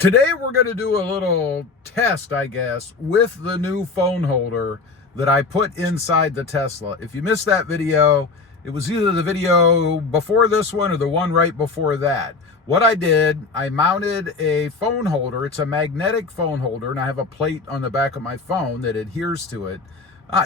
Today we're going to do a little test, I guess, with the new phone holder that I put inside the Tesla. If you missed that video, it was either the video before this one or the one right before that. What I did, I mounted a phone holder. It's a magnetic phone holder, and I have a plate on the back of my phone that adheres to it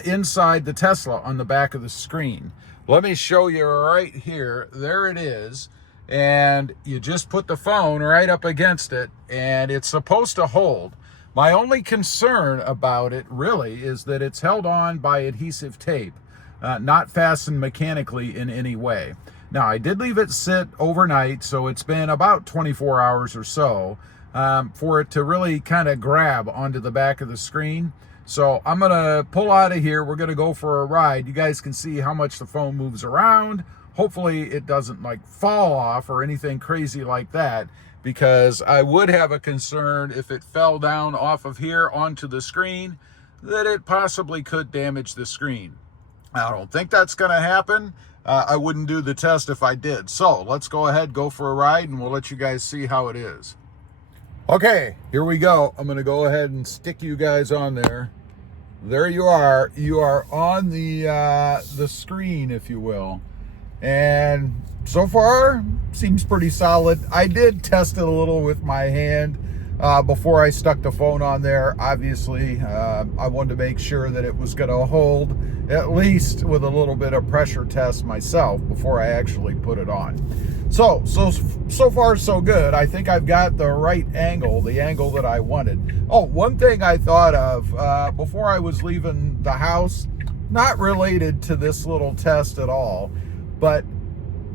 inside the Tesla on the back of the screen. Let me show you right here. There it is. And you just put the phone right up against it, and it's supposed to hold. My only concern about it really is that it's held on by adhesive tape, not fastened mechanically in any way. Now, I did leave it sit overnight, so it's been about 24 hours or so for it to really kind of grab onto the back of the screen. So I'm gonna pull out of here. We're gonna go for a ride. You guys can see how much the phone moves around. Hopefully it doesn't like fall off or anything crazy like that, because I would have a concern if it fell down off of here onto the screen that it possibly could damage the screen. I don't think that's going to happen. I wouldn't do the test if I did. So let's go ahead, go for a ride, and we'll let you guys see how it is. Okay, here we go. I'm going to go ahead and stick you guys on there. There you are. You are on the screen, if you will. And so far, seems pretty solid. I did test it a little with my hand before I stuck the phone on there. Obviously, I wanted to make sure that it was going to hold, at least with a little bit of pressure test myself before I actually put it on. So far, so good. I think I've got the right angle, the angle that I wanted. Oh, one thing I thought of before I was leaving the house, not related to this little test at all, but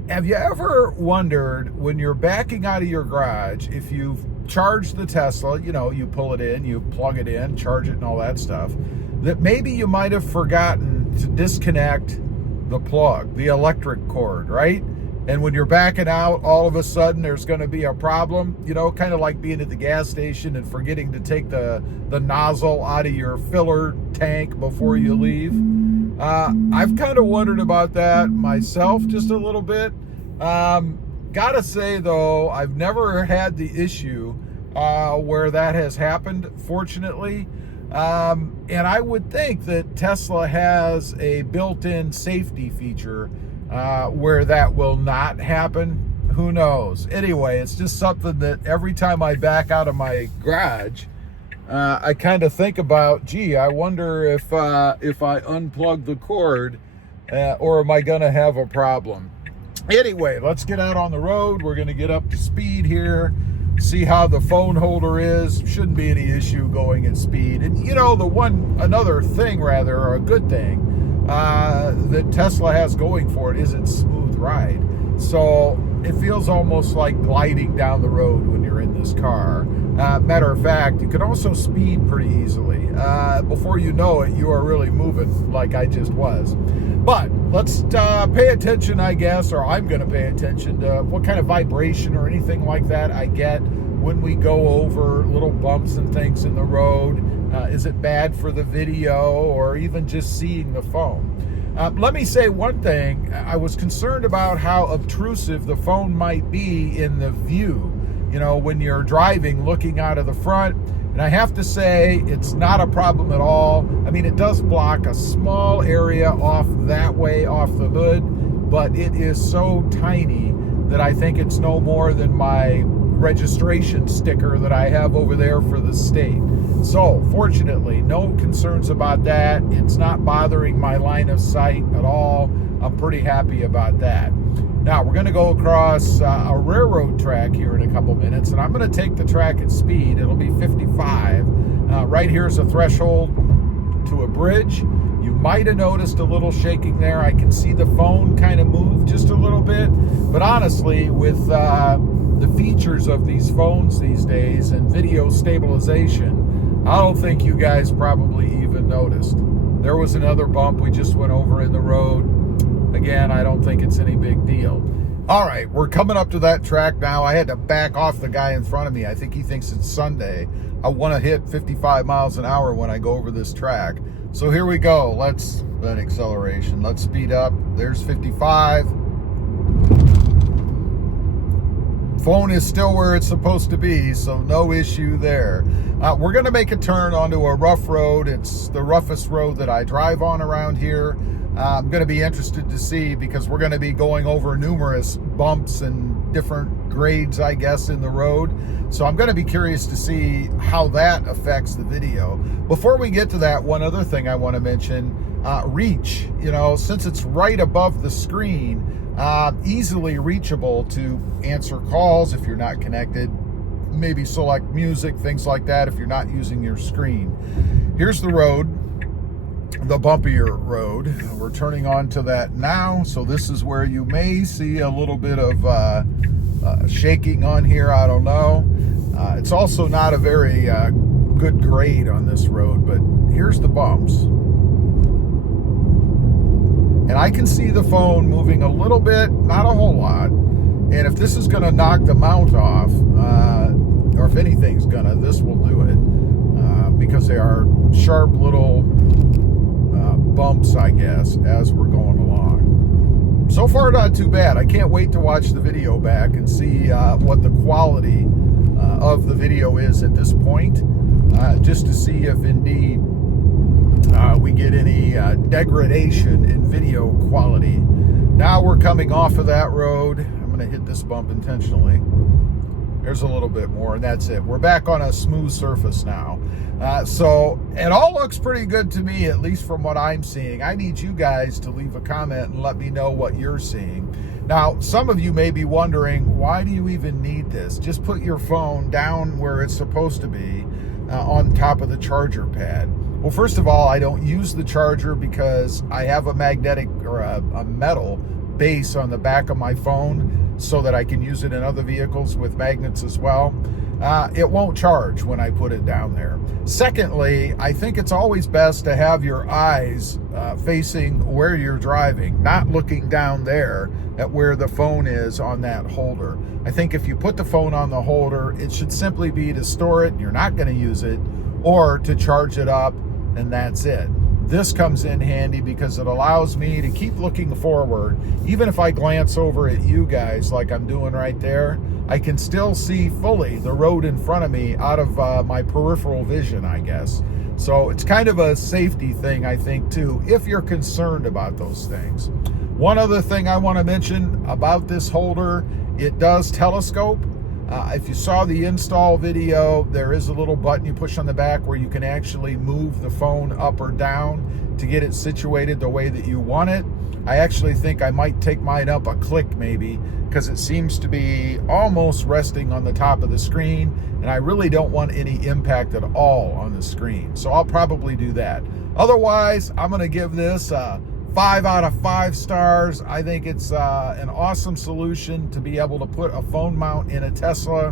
have you ever wondered when you're backing out of your garage, if you've charged the Tesla, you know, you pull it in, you plug it in, charge it and all that stuff, that maybe you might have forgotten to disconnect the plug, the electric cord, right? And when you're backing out, all of a sudden there's going to be a problem, you know, kind of like being at the gas station and forgetting to take the nozzle out of your filler tank before you leave. I've kind of wondered about that myself just a little bit. Gotta say though, I've never had the issue where that has happened, fortunately. And I would think that Tesla has a built-in safety feature where that will not happen. Who knows? Anyway, it's just something that every time I back out of my garage, I kind of think about, gee, I wonder if I unplug the cord, or am I going to have a problem? Anyway, let's get out on the road. We're going to get up to speed here, see how the phone holder is. Shouldn't be any issue going at speed. And you know, another thing, or a good thing that Tesla has going for it is its smooth ride. So it feels almost like gliding down the road when you're in this car. Matter of fact, you can also speed pretty easily. Before you know it, you are really moving like I just was. But let's pay attention, I guess, or I'm going to pay attention to what kind of vibration or anything like that I get when we go over little bumps and things in the road. Is it bad for the video or even just seeing the phone? Let me say one thing. I was concerned about how obtrusive the phone might be in the view, you know, when you're driving, looking out of the front. And I have to say, it's not a problem at all. I mean, it does block a small area off that way, off the hood, but it is so tiny that I think it's no more than my registration sticker that I have over there for the state. So fortunately, no concerns about that. It's not bothering my line of sight at all. I'm pretty happy about that. Now we're going to go across a railroad track here in a couple minutes, and I'm going to take the track at speed. It'll be 55. Right here's a threshold to a bridge. You might have noticed a little shaking there. I can see the phone kind of move just a little bit, but honestly, with the features of these phones these days and video stabilization, I don't think you guys probably even noticed. There was another bump we just went over in the road. Again, I don't think it's any big deal. All right, we're coming up to that track now. I had to back off the guy in front of me. I think he thinks it's Sunday. I want to hit 55 miles an hour when I go over this track. So here we go. Let's acceleration. Let's speed up. There's 55. phone is still where it's supposed to be, so no issue there. We're going to make a turn onto a rough road. It's the roughest road that I drive on around here. I'm going to be interested to see, because we're going to be going over numerous bumps and different grades, I guess, in the road. So I'm going to be curious to see how that affects the video. Before we get to that, one other thing I want to mention, reach. You know, since it's right above the screen, easily reachable to answer calls if you're not connected, maybe select music, things like that if you're not using your screen. Here's the road, the bumpier road. We're turning onto that now, so this is where you may see a little bit of shaking on here. I don't know. It's also not a very good grade on this road, but here's the bumps. And I can see the phone moving a little bit, not a whole lot. And if this is going to knock the mount off, or if anything's gonna, this will do it, because they are sharp little bumps, I guess, as we're going along. So far, not too bad. I can't wait to watch the video back and see what the quality of the video is at this point, just to see if indeed we get any degradation in video quality. Now we're coming off of that road. I'm going to hit this bump intentionally. There's a little bit more, and that's it. We're back on a smooth surface now. So it all looks pretty good to me, at least from what I'm seeing. I need you guys to leave a comment and let me know what you're seeing. Now, some of you may be wondering, why do you even need this? Just put your phone down where it's supposed to be, on top of the charger pad. Well, first of all, I don't use the charger because I have a magnetic or a metal base on the back of my phone so that I can use it in other vehicles with magnets as well. It won't charge when I put it down there. Secondly, I think it's always best to have your eyes facing where you're driving, not looking down there at where the phone is on that holder. I think if you put the phone on the holder, it should simply be to store it, you're not going to use it, or to charge it up, and that's it. This comes in handy because it allows me to keep looking forward. Even if I glance over at you guys like I'm doing right there, I can still see fully the road in front of me out of my peripheral vision, I guess. So it's kind of a safety thing, I think, too, if you're concerned about those things. One other thing I want to mention about this holder, it does telescope. If you saw the install video, there is a little button you push on the back where you can actually move the phone up or down to get it situated the way that you want it. I actually think I might take mine up a click maybe, because it seems to be almost resting on the top of the screen, and I really don't want any impact at all on the screen. So I'll probably do that. Otherwise, I'm going to give this 5 out of 5 stars. I think it's an awesome solution to be able to put a phone mount in a Tesla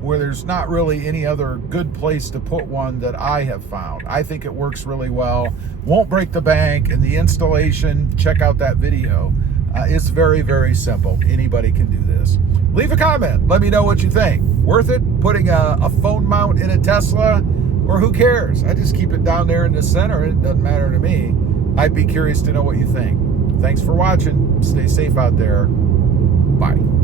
where there's not really any other good place to put one that I have found. I think it works really well, won't break the bank, and the installation, check out that video. It's very, very simple. Anybody can do this. Leave a comment. Let me know what you think. Worth it putting a phone mount in a Tesla, or who cares? I just keep it down there in the center. It doesn't matter to me. I'd be curious to know what you think. Thanks for watching. Stay safe out there. Bye.